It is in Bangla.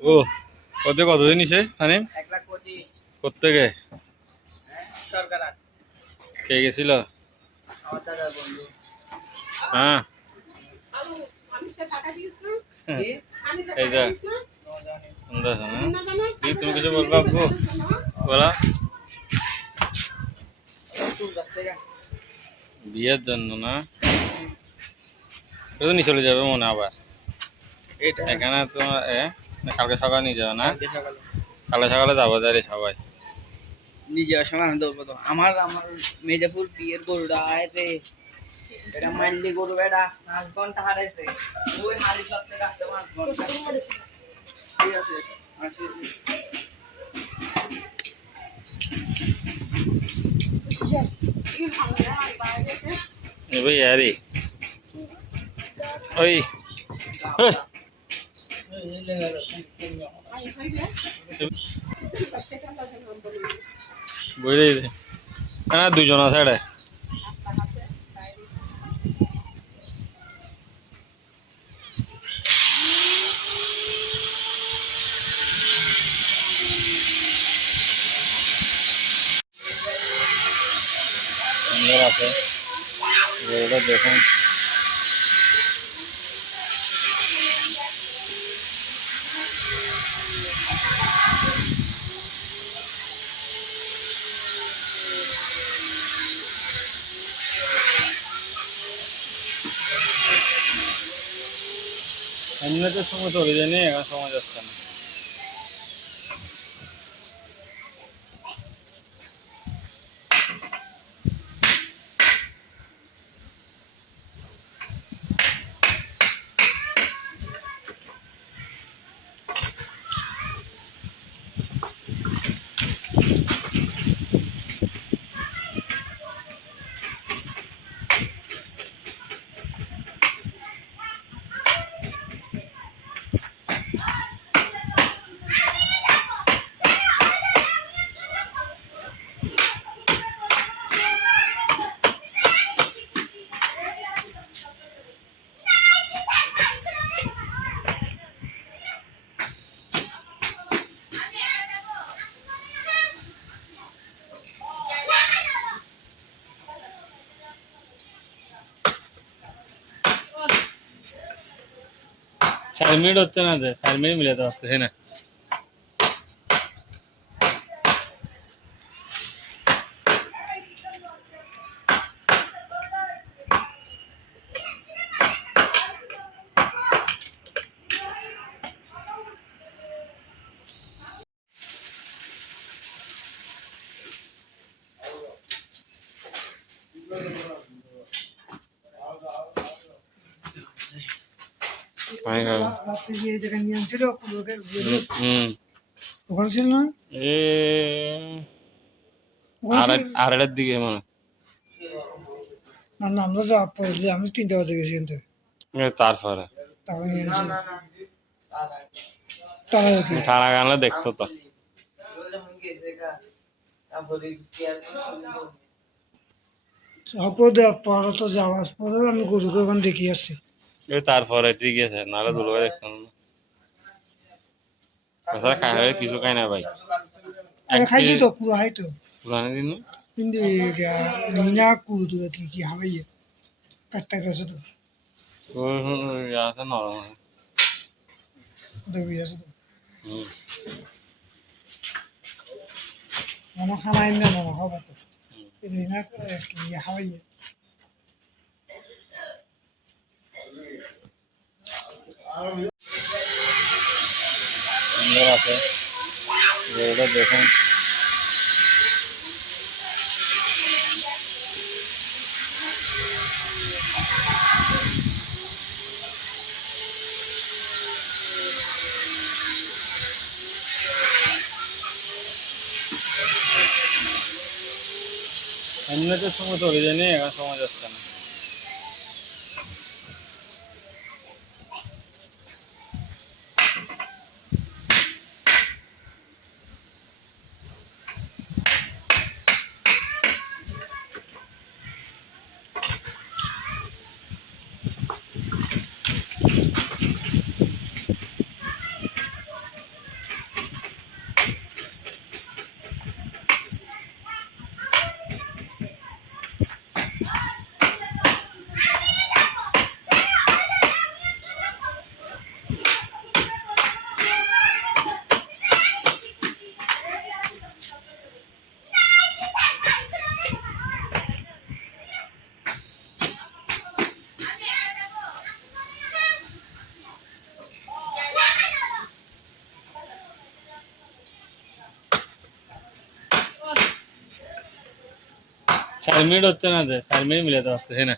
ও কত কতদিন নিছে মানে 1,25,000 কোত্থেকে সরকার কে গেছিল? আমার দাদার বন্ধু। হ্যাঁ কি? এই যা সুন্দর না কি তুমি কিছু বলবো আব্বু বলা বিয়ের জন্য না তো নিয়ে চলে যাবে মনে আবার এটা এখানে তো কালকে সকালে নিয়ে যাবে না কালকে সকালে কালকে সকালে যাবো যারি সবাই নিয়ে যাওয়ার সময় আমি দৌড়বো তো আমার মেজাপুর বিয়ের গরুটা আয় রে এটা মাইলি গরু এটা 5 ঘন্টা হারাইছে ওই হাড়ি সপ্তাহে রাখতে 5 ঘন্টা ঠিক আছে এবার ইয়ারি ওই বুঝলি না দুজন আছে এটা সুন্দর আছে ওটা দেখুন এমনিতে সময় চলে যায়নি এখন সময় যাচ্ছে না চার মিনিট হচ্ছে না যে 4 মিনিট মিলাতে পারতেছি না ওখানে ছিল না এ আড়াইটার দিকে মানে না না আমরা যা পড়লে আমি 3টা বাজে গেছি কিন্তু তারপরে তারপরে নিয়ে এসে টানা দেখি সারা গানে দেখতো তো অপদে পরে তো যাওয়ার পরে আমি গরুকে ওখানে দেখি আসছি তারপরে ঠিক আছে নাহলে দুলোকে দেখতাম না তাছাড়া খাই কিছু খাই না ভাই খাইছি তো কুড়া হাই তো পুরানো দিন কিন্তু লিনা কুড়ু তুলে কি হাবাইয়ে কাটতে আছে তো আছে নরম দেখবি আছে তো হুম মনে খানা আইন না মনে হবে তো লিনা কি হাবাইয়ে সুন্দর আছে ওটা দেখুন এমনিতে সময় চলে যায়নি এখন সময় যাচ্ছে না 4 মিনিট হচ্ছে না যে 4 মিনিট মিলাতে পারতেছি না